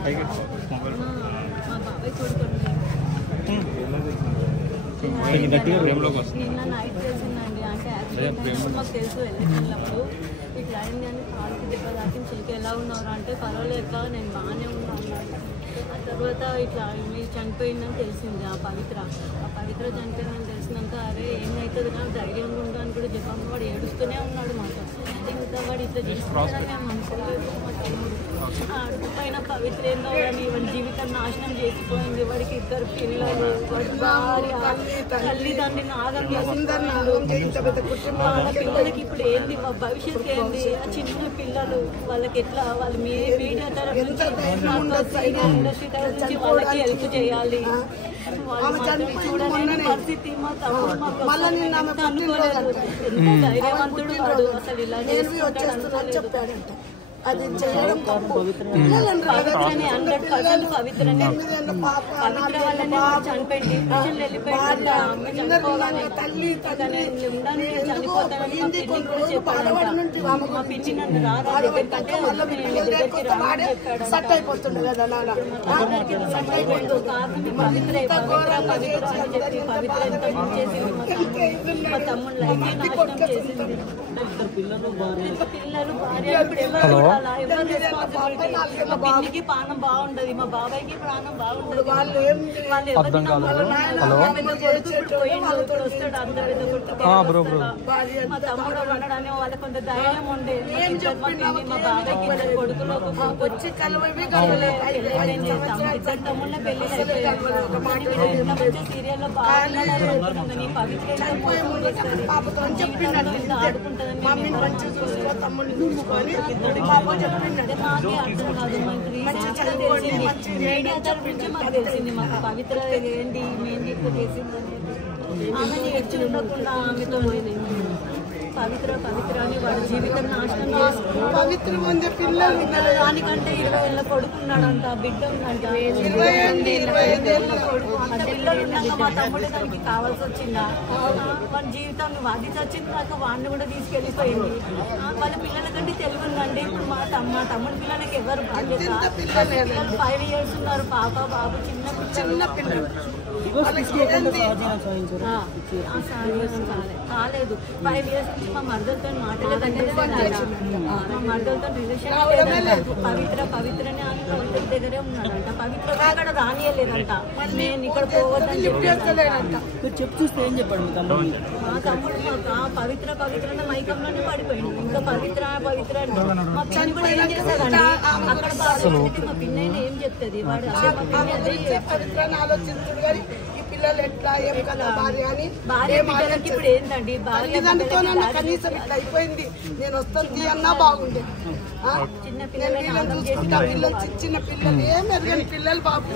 బాబాయ్ కొడుకుండి నిన్న నైట్ తెలిసిందండి. అంటే యాక్సిడెంట్ మాకు తెలుసు వెళ్ళినప్పుడు ఇట్లా అయింది అని కాలుకి దెబ్బ తాకి చెయ్యికి ఎలా ఉన్నారు అంటే పర్వాలేక నేను బాగానే ఉన్నాను. ఆ తర్వాత ఇట్లా మీరు చనిపోయిందని తెలిసింది. ఆ పవిత్ర చనిపోయిందని తెలిసినాక అరే ఏమవుతుంది కానీ ధైర్యంగా ఉండడానికి కూడా చెప్పాము. వాడు ఏడుస్తూనే ఉన్నాడు మాకు. ఇంకా వాడు ఇట్లా చేసుకుంటాడని మేము అనుకోలేదు. మా తమ్ముడు పైన పవిత్ర ఏందో కానీ వాడి జీవితం నాశనం చేసిపోయింది. వాడికి 2 పిల్లలు, వాడి భార్య, తల్లిదండ్రులు నాగం చేస్తున్నాడు. వాళ్ళ పిల్లలకి ఇప్పుడు ఏంది భవిష్యత్తు ఏంది? చిన్న పిల్లలు వాళ్ళకి ఎట్లా వాళ్ళు మీడియా తరఫు నుంచి ఇండస్ట్రీ తరఫు నుంచి వాళ్ళకి హెల్ప్ చేయాలి. చూడలేని పరిస్థితి. మా తమ్ముడు అనుకోలేదు. ఎంత ధైర్యవంతుడు వాడు. అసలు ఇలా చేసుకుంటాడు. అది చేయడం తప్పు. పవిత్రని 100% పవిత్రని పవిత్ర వల్లనే చనిపోయింది. వెళ్ళిపోయింది. చనిపోగానే చనిపోతానని మా పిన్ని కూడా చెప్పాడు. మా పిన్ని నన్ను రారా దగ్గరికి దగ్గరికి రాని చెప్పాడు. కారణం పవిత్ర అని చెప్పి పవిత్ర ఎంత చేసింది. మా తమ్ముడు లైఫ్ నాశనం చేసింది. పిల్లలు భార్య ఇప్పుడు ఎవరు పిన్నికి ప్రాణం బాగుండదు. మా బాబాయ్కి ప్రాణం బాగుండదు. వాళ్ళు ఎవరిని ఇప్పుడు వస్తాడు. అంత పెద్ద కొడుకు మా తమ్ముడు ఉండడానికి వాళ్ళ కొంత ధైర్యం ఉండే. మా బాబాయ్కి కొడుకులో వచ్చి ఇద్దరు తమ్ముళ్ళ పెళ్లి సీరియల్ లో బాగా పవిత్ర మీడియా తరఫు నుంచి మాకు తెలిసింది. మాకు పవిత్ర ఏంటి మెయిన్ తెలిసింది. ఆమె నేర్చి ఉండకుండా ఆమెతో పవిత్ర అని వాడి జీవితం నాశనం చేసుకున్నాడు. పవిత్ర ముందే పిల్లలు దానికంటే 20 ఏళ్ళ కొడుకున్నాడంట, బిడ్డ ఉందంట. 25 ఏళ్ళ కొడుకు. అంత పిల్లలు ఉన్నాక మా తమ్ముడు దానికి కావాల్సి వచ్చిందా? వాళ్ళ జీవితాన్ని వాదించి వచ్చింది దాకా వాడిని కూడా తీసుకెళ్ళిపోయింది. వాళ్ళ పిల్లల కంటే తెలివి ఉందండి. ఇప్పుడు మా తమ్ముడి పిల్లలకి ఎవరు బాధ్యత? 5 years ఉన్నారు. పాప బాబు చిన్న పిల్లలు కాలేదు. 5 years నుంచి మా మరదలతో మాట్లాడదంటే మా మరదలతో రిలేషన్ పవిత్రని ఆమె పవిత్ర దగ్గరే ఉన్నాడంట. పవిత్ర అక్కడ రానియలేదంట. నేను ఇక్కడ పోవద్దని చెప్పలేదంట. మీరు చెప్పు చూస్తే ఏం చెప్పాడు మీ తమ్ముడు? మా తమ్ముడు పవిత్ర మైకంలోనే పడిపోయింది. ఇంకా పవిత్ర మా పిన్ని కూడా ఏం చేశారండి అక్కడ మా పిన్ని ఏం చెప్తుంది? వాడు పిల్లలు ఎట్లా ఏం కదా భార్య అని ఇప్పుడు ఏంటండి తల్లిదండ్రులతో కనీసం ఇట్లా అయిపోయింది. నేను వస్తాను తీయన్నా బాగుండే. చిన్న పిల్లలు చిన్న పిల్లలు ఏం ఎరగని పిల్లలు బాబు.